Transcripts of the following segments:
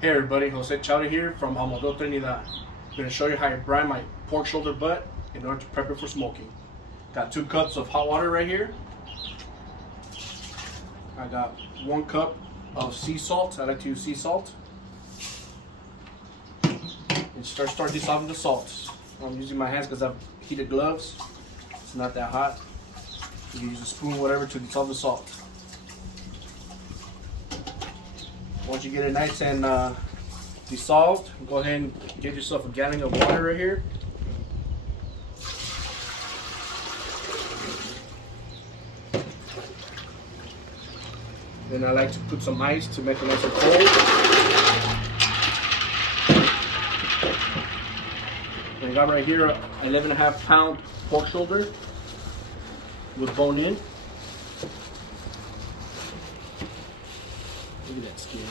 Hey everybody, Jose Chowder here from Ahumador, Trinidad. I'm going to show you how to brine my pork shoulder butt in order to prep it for smoking. Got 2 cups of hot water right here. I got 1 cup of sea salt. I like to use sea salt. And start dissolving the salt. I'm using my hands because I have heated gloves. It's not that hot. You can use a spoon, whatever, to dissolve the salt. Once you get it nice and dissolved, go ahead and get yourself a gallon of water right here. Then I like to put some ice to make it nice and cold. And I got right here 11.5 pound pork shoulder with bone in. Look at that skin.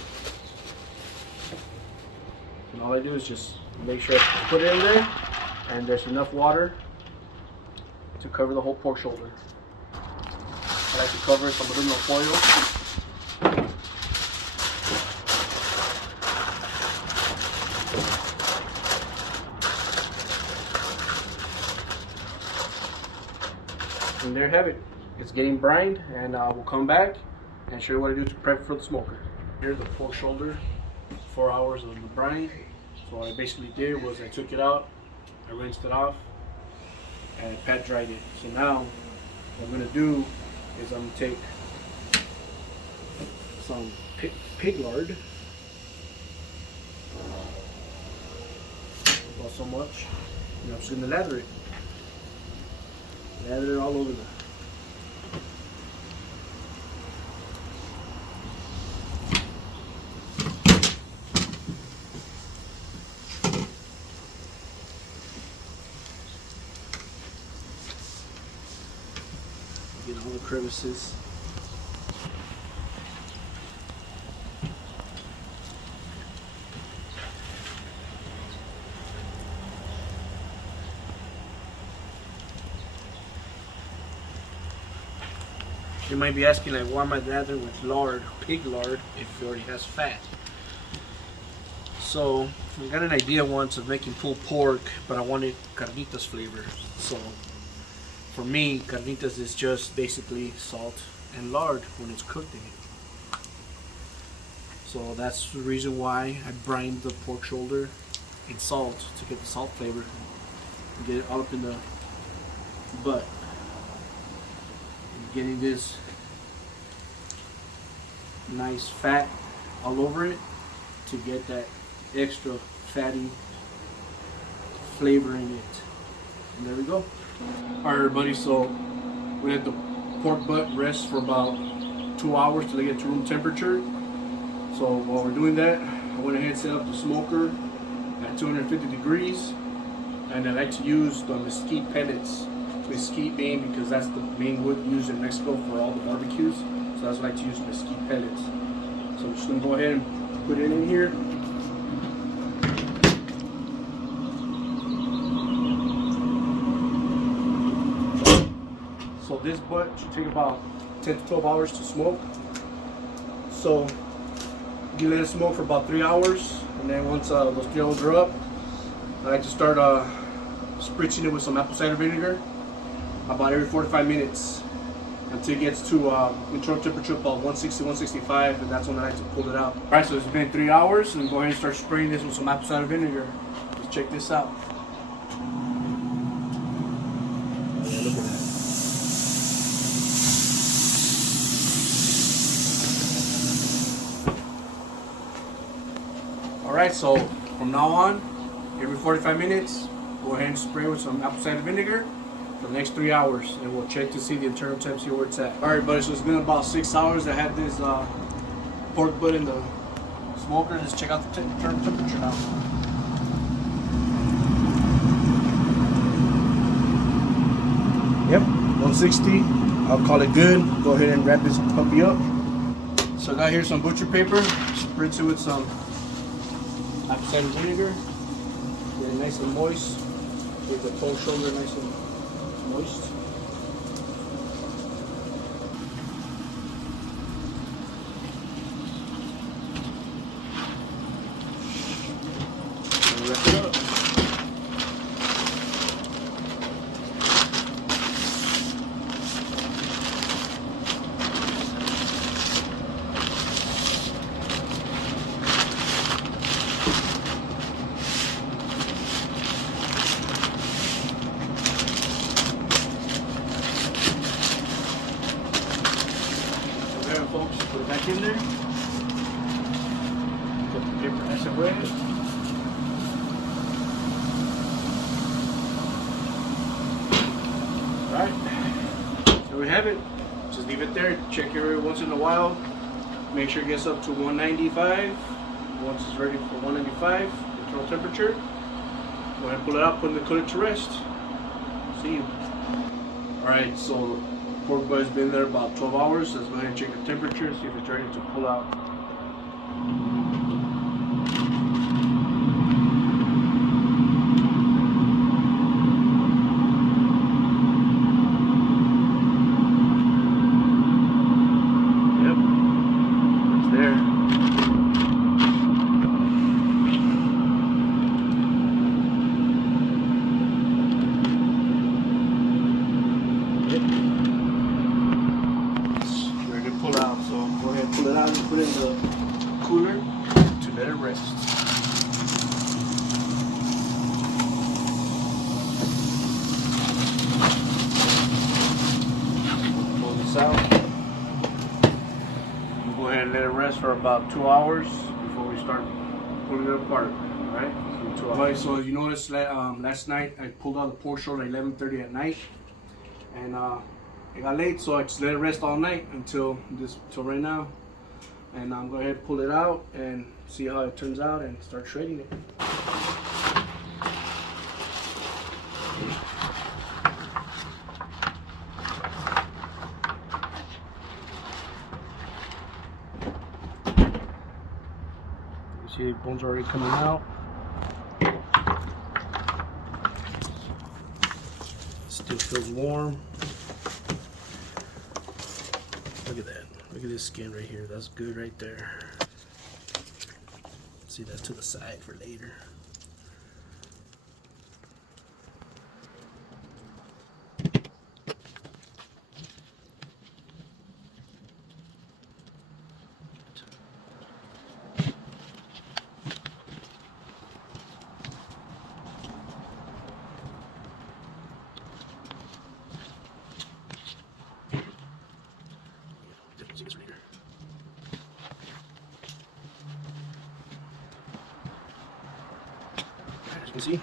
And all I do is just make sure I put it in there and there's enough water to cover the whole pork shoulder. I like to cover it with some aluminum foil. And there you have it. It's getting brined, and we'll come back and show you what I do to prep for the smoker. Here's the pork shoulder, 4 hours of the brine. So what I basically did was I took it out, I rinsed it off, and I pat dried it. So now what I'm going to do is I'm going to take some pig lard, about so much, and I'm just going to lather it. Lather it all over the get all the crevices. You might be asking, like, why am I lathering with lard, pig lard, if it already has fat? So I got an idea once of making pulled pork, but I wanted carnitas flavor. So for me, carnitas is just basically salt and lard when it's cooked in it. So that's the reason why I brined the pork shoulder in salt, to get the salt flavor and get it all up in the butt. And getting this nice fat all over it to get that extra fatty flavor in it. And there we go. Alright everybody, so we let the pork butt rest for about 2 hours till they get to room temperature. So while we're doing that, I went ahead and set up the smoker at 250 degrees, and I like to use the Mesquite pellets. Mesquite being because that's the main wood used in Mexico for all the barbecues. So that's why I like to use Mesquite pellets. So I'm just going to go ahead and put it in here. So this butt should take about 10 to 12 hours to smoke. So you let it smoke for about 3 hours, and then once those 3 hours are up, I like to start spritzing it with some apple cider vinegar about every 45 minutes until it gets to internal temperature about 160, 165, and that's when I like to pull it out. Alright, so it's been 3 hours, and go ahead and start spraying this with some apple cider vinegar. Let's check this out. Yeah, look at that. Alright, so from now on, every 45 minutes, go ahead and spray with some apple cider vinegar for the next 3 hours, and we'll check to see the internal temp, see where it's at. Alright buddy, so it's been about 6 hours. I had this pork butt in the smoker. Let's check out the internal temperature now. Yep, 160. I'll call it good. Go ahead and wrap this puppy up. So I got here some butcher paper. Spritz it with some apple cider vinegar. Get it nice and moist. Get the whole shoulder nice and moist. paper nice and wet. Alright, there we have it. Just leave it there. Check it every once in a while. Make sure it gets up to 195. Once it's ready for 195, internal temperature. Go ahead and pull it out, put it in the cooler to rest. See you. Alright, so the pork butt has been there about 12 hours. Let's go ahead and check the temperature, see if it's ready to pull out. Pull it out and put it in the cooler to let it rest. Pull this out. We'll go ahead and let it rest for about 2 hours before we start pulling it apart. Alright? Alright, so as you noticed, last night I pulled out the pork shoulder at 11:30 at night. And it got late, so I just let it rest all night until right now. And I'm going to go ahead and pull it out and see how it turns out and start shredding it. You see the bones are already coming out. Still feels warm. Look at that. Look at this skin right here. That's good right there. See, that's to the side for later. As you can see,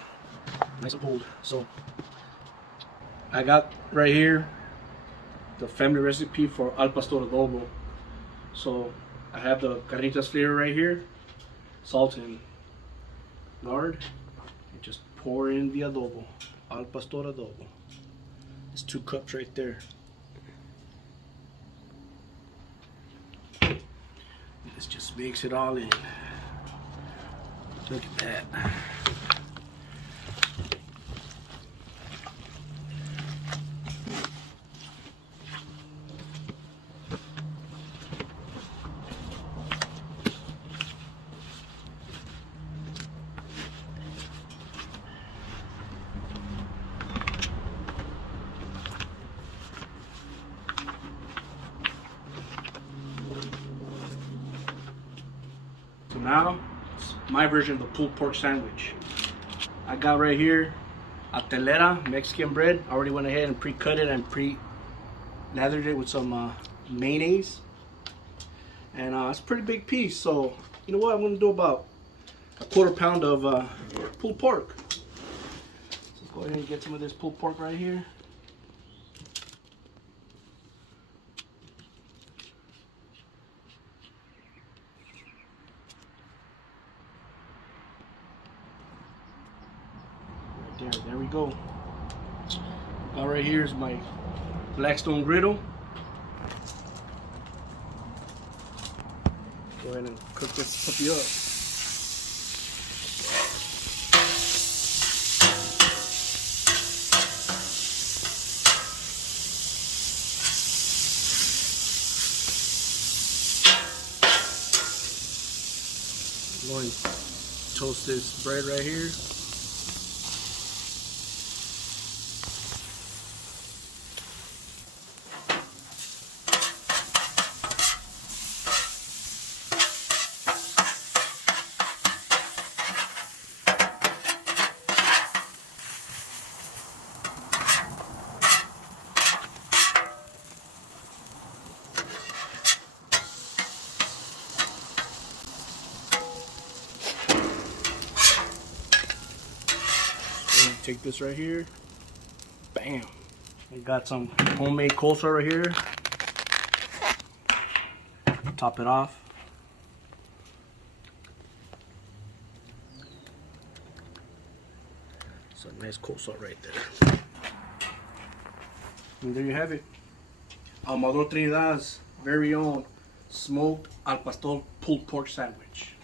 nice and pulled. So I got right here the family recipe for al pastor adobo. So I have the Carnitas flavor right here, salt and lard, and just pour in the adobo, al pastor adobo. It's 2 cups right there. Let's just mix it all in. Look at that. So now, it's my version of the pulled pork sandwich. I got right here a telera, Mexican bread. I already went ahead and pre-cut it and pre-lathered it with some mayonnaise. And it's a pretty big piece, so you know what? I'm gonna do about a 1/4 pound of pulled pork. So let's go ahead and get some of this pulled pork right here. There we go. Got right here is my Blackstone griddle. Go ahead and cook this puppy up. I'm going to toast this bread right here. take this right here. Bam. We got some homemade coleslaw right here. Top it off. It's a nice coleslaw right there. And there you have it. Ahumador Trinidad's very own smoked al pastor pulled pork sandwich.